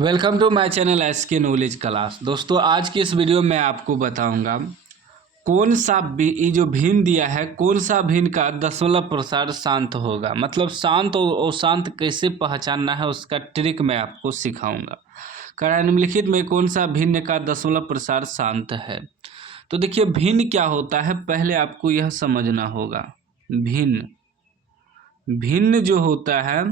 Welcome to my channel SK knowledge class. दोस्तों आज की इस वीडियो में आपको बताऊंगा कौन सा ये जो भिन्न दिया है कौन सा भिन्न का दशमलव प्रसार शांत होगा, मतलब शांत और अशांत कैसे पहचानना है उसका ट्रिक मैं आपको सिखाऊंगा। कड़ा निम्नलिखित में कौन सा भिन्न का दशमलव प्रसार शांत है। तो देखिए भिन्न क्या होता है, पहले आपको यह समझना होगा। भिन्न भिन्न जो होता है,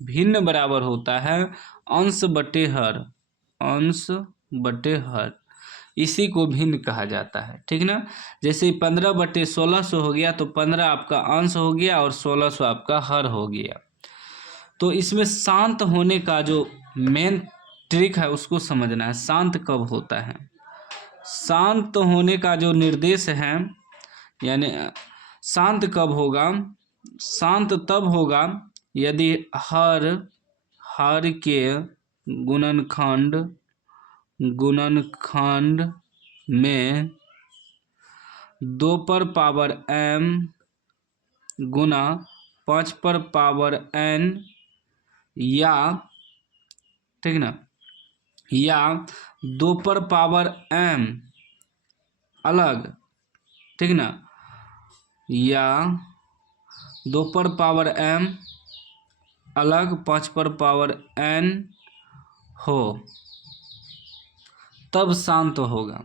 भिन्न बराबर होता है अंश बटे हर, अंश बटे हर, इसी को भिन्न कहा जाता है। ठीक ना। जैसे 15/1600 हो गया तो 15 आपका अंश हो गया और 1600 आपका हर हो गया। तो इसमें शांत होने का जो मेन ट्रिक है उसको समझना है। शांत कब होता है, शांत होने का जो निर्देश है, यानी शांत कब होगा, शांत तब होगा यदि हर के गुणनखंड में 2 पर पावर m गुना 5 पर पावर n या, ठीक ना, या 2 पर पावर m अलग, ठीक ना, या 2 पर पावर m अलग 5 पर पावर n हो, तब शांत होगा।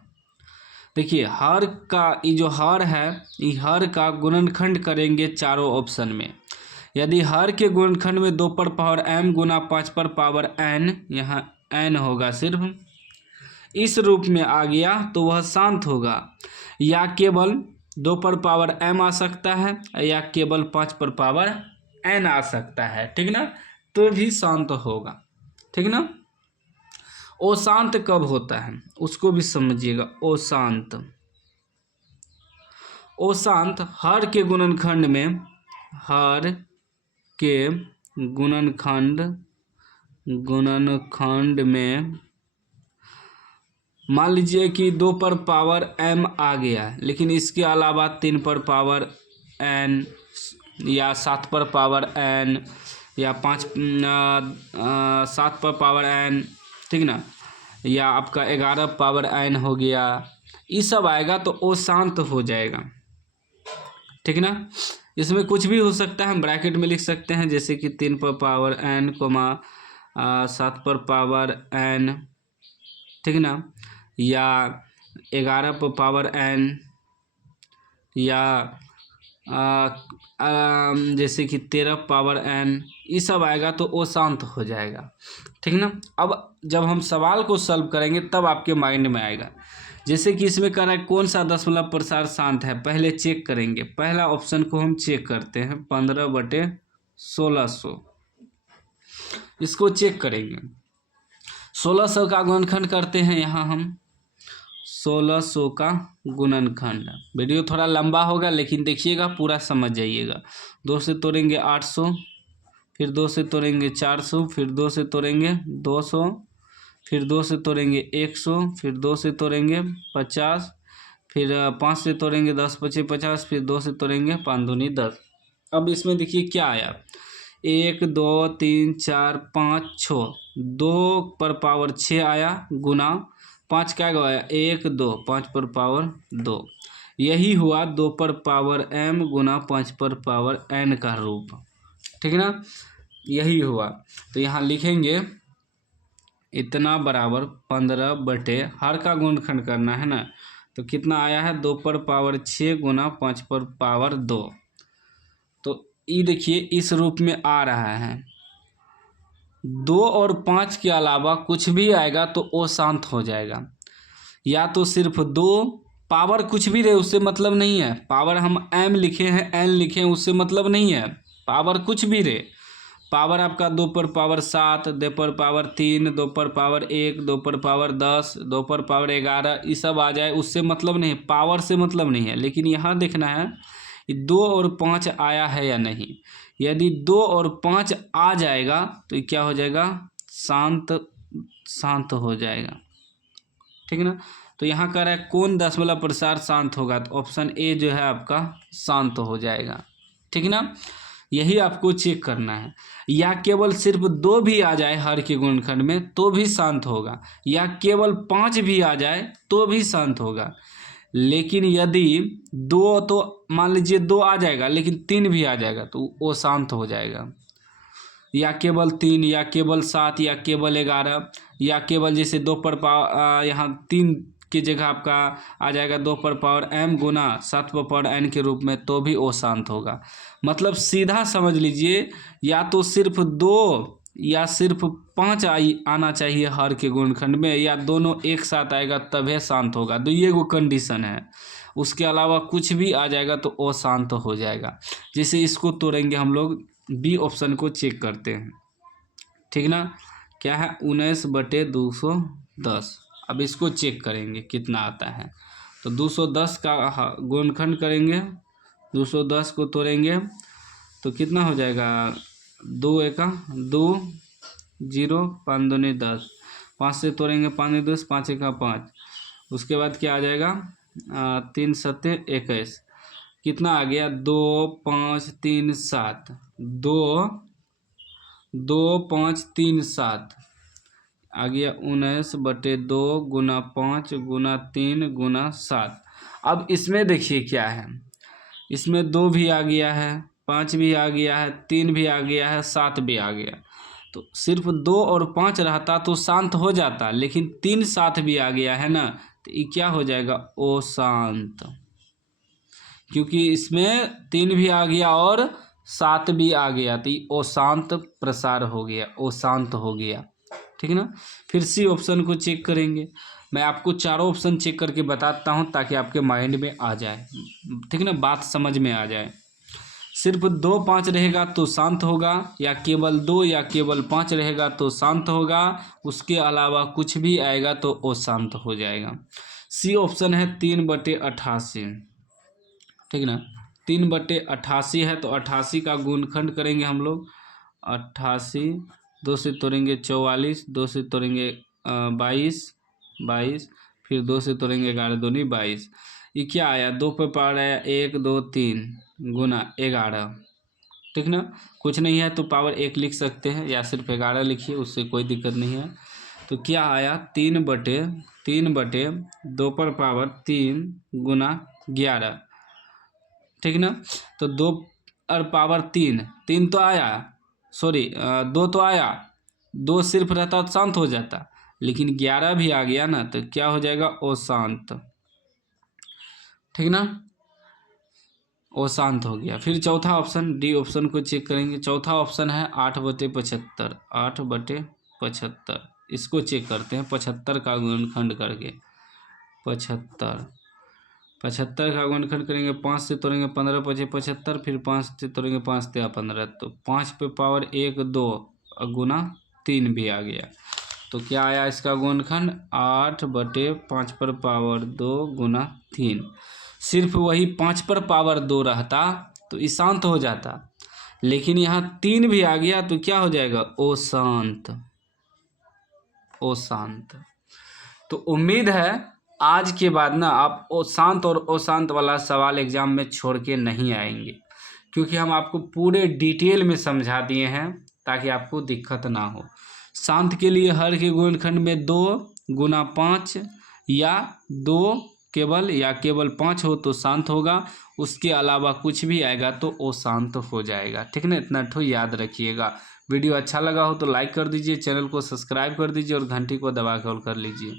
देखिए हर का ये जो हर है, ये हर का गुणनखंड करेंगे चारों ऑप्शन में। यदि हर के गुणनखंड में 2 पर पावर m गुना 5 पर पावर n, यहाँ n होगा सिर्फ, इस रूप में आ गया तो वह शांत होगा। या केवल 2 पर पावर m आ सकता है या केवल 5 पर पावर n आ सकता है, ठीक ना, तो भी शांत होगा। ठीक ना। अशांत कब होता है उसको भी समझिएगा। अशांत हर के गुणनखंड में, हर के गुणनखंड में मान लीजिए कि 2 पर पावर m आ गया, लेकिन इसके अलावा 3 पर पावर n या 7 पर पावर n या 7 पर पावर n, ठीक ना, या आपका 11 पावर n हो गया, ये सब आएगा तो वो शांत हो जाएगा। ठीक ना। इसमें कुछ भी हो सकता है, हम ब्रैकेट में लिख सकते हैं, जैसे कि 3 पर पावर n, 7 पर पावर n, ठीक ना, या 11 पर पावर n, या जैसे कि 13 पावर n, ये सब आएगा तो वो शांत हो जाएगा। ठीक ना। अब जब हम सवाल को सॉल्व करेंगे तब आपके माइंड में आएगा। जैसे कि इसमें कह रहा है कौन सा दशमलव प्रसार शांत है, पहले चेक करेंगे। पहला ऑप्शन को हम चेक करते हैं, 15/1600, इसको चेक करेंगे। 1600 का गुणनखंड करते हैं, यहाँ हम 1600 का गुणनखंड। वीडियो थोड़ा लंबा होगा लेकिन देखिएगा पूरा समझ जाइएगा। 2 से तोड़ेंगे 800, फिर 2 से तोड़ेंगे 400, फिर 2 से तोड़ेंगे 200, फिर 2 से तोड़ेंगे 100, फिर 2 से तोड़ेंगे 50, फिर 5 से तोड़ेंगे 10 × 5 = 50, फिर 2 से तोड़ेंगे 5 दूनी 10। अब इसमें देखिए क्या आया, 1 2 3 4 5 6, 2 पर पावर 6 आया गुना 5 क्या गया 1 2, 5 पर पावर 2, यही हुआ 2 पर पावर m गुना 5 पर पावर n का रूप। ठीक ना, यही हुआ। तो यहाँ लिखेंगे इतना बराबर 15 बटे हर का गुणनखंड करना है ना, तो कितना आया है 2 पर पावर 6 गुना 5 पर पावर 2। तो ये देखिए इस रूप में आ रहा है। 2 और 5 के अलावा कुछ भी आएगा तो वो शांत हो जाएगा। या तो सिर्फ 2 पावर कुछ भी रहे उससे मतलब नहीं है, पावर हम m लिखे हैं n लिखे हैं उससे मतलब नहीं है, पावर कुछ भी रहे। पावर आपका 2 पर पावर 7, 2 पर पावर 3, 2 पर पावर 1, 2 पर पावर 10, 2 पर पावर 11, ये सब आ जाए उससे मतलब नहीं, पावर से मतलब नहीं है। लेकिन यहाँ देखना है 2 और 5 आया है या नहीं। यदि 2 और 5 आ जाएगा तो क्या हो जाएगा, शांत हो जाएगा। ठीक ना। तो यहाँ कह रहा है कौन दशमलव प्रसार शांत होगा, तो ऑप्शन ए जो है आपका शांत हो जाएगा। ठीक ना। यही आपको चेक करना है। या केवल सिर्फ 2 भी आ जाए हर के गुणनखंड में तो भी शांत होगा, या केवल 5 भी आ जाए तो भी शांत होगा। लेकिन यदि 2 तो मान लीजिए 2 आ जाएगा लेकिन 3 भी आ जाएगा तो वो शांत हो जाएगा। या केवल 3 या केवल 7 या केवल 11 या केवल जैसे 2 पर पावर यहाँ 3 की जगह आपका आ जाएगा 2 पर पावर m गुना 7 पर पावर n के रूप में तो भी वो शांत होगा। मतलब सीधा समझ लीजिए, या तो सिर्फ 2 या सिर्फ 5 आना चाहिए हर के गुणनखंड में, या दोनों एक साथ आएगा तभी शांत होगा। तो ये वो कंडीशन है, उसके अलावा कुछ भी आ जाएगा तो वो शांत हो जाएगा। जैसे इसको तोड़ेंगे हम लोग, बी ऑप्शन को चेक करते हैं, ठीक ना। क्या है 19/210। अब इसको चेक करेंगे कितना आता है। तो 210 का गुणनखंड करेंगे, 210 को तोड़ेंगे तो कितना हो जाएगा, 2 एका 2 0 5 दूनी 10, 5 से तोड़ेंगे 5 10 5 एका 5। उसके बाद क्या आ जाएगा 3 7 21, कितना आ गया 2 5 3 7, 2 2 5 3 7 आ गया 19/2 गुना 5 गुना 3 गुना 7। अब इसमें देखिए क्या है, इसमें 2 भी आ गया है, 5 भी आ गया है, 3 भी आ गया है, 7 भी आ गया। तो सिर्फ 2 और 5 रहता तो शांत हो जाता, लेकिन 3 7 भी आ गया है ना, तो ये क्या हो जाएगा अशांत। क्योंकि इसमें 3 भी आ गया और 7 भी आ गया तो ये अशांत प्रसार हो गया, अशांत हो गया, ठीक है ना। फिर सी ऑप्शन को चेक करेंगे। मैं आपको चारों ऑप्शन चेक करके बताता हूँ ताकि आपके माइंड में आ जाए, ठीक है ना, बात समझ में आ जाए। सिर्फ 2 5 रहेगा तो शांत होगा, या केवल 2 या केवल 5 रहेगा तो शांत होगा, उसके अलावा कुछ भी आएगा तो अशांत हो जाएगा। सी ऑप्शन है 3/88, ठीक ना। 3/88 है तो 88 का गुणनखंड करेंगे हम लोग। 88, 2 से तोड़ेंगे 44, 2 से तोड़ेंगे 22, फिर 2 से तोड़ेंगे 11 दूनी 22। ये क्या आया, 2 पे पावर आया 1 2 3 गुना 11, ठीक ना। कुछ नहीं है तो पावर 1 लिख सकते हैं या सिर्फ 11 लिखिए, उससे कोई दिक्कत नहीं है। तो क्या आया 3/2 पर पावर 3 गुना 11, ठीक ना। तो 2 और पावर 3 तो आया, सॉरी 2 तो आया, 2 सिर्फ रहता तो शांत हो जाता, लेकिन 11 भी आ गया ना तो क्या हो जाएगा अशांत, ठीक ना, अशांत हो गया। फिर चौथा ऑप्शन डी ऑप्शन को चेक करेंगे। चौथा ऑप्शन है 8/75, 8/75 इसको चेक करते हैं 75 का गुणनखंड करके। 75 का गुणनखंड करेंगे, 5 से तोड़ेंगे 15 5 75, फिर 5 से तोड़ेंगे 5 से 15, तो 5 पे पावर 1 2 गुना 3 भी आ गया। तो क्या आया इसका गुणनखंड 8/5 पर पावर 2 गुना 3। सिर्फ वही 5 पर पावर 2 रहता तो ये शांत हो जाता, लेकिन यहाँ 3 भी आ गया तो क्या हो जाएगा अशांत, अशांत। तो उम्मीद है आज के बाद ना आप शांत और अशांत वाला सवाल एग्जाम में छोड़ के नहीं आएंगे, क्योंकि हम आपको पूरे डिटेल में समझा दिए हैं ताकि आपको दिक्कत ना हो। शांत के लिए हर के गुणनखंड में 2 गुना 5 या 2 केवल या केवल 5 हो तो शांत होगा, उसके अलावा कुछ भी आएगा तो वो शांत हो जाएगा, ठीक ना। इतना ठो याद रखिएगा। वीडियो अच्छा लगा हो तो लाइक कर दीजिए, चैनल को सब्सक्राइब कर दीजिए और घंटी को दबा कर लीजिए।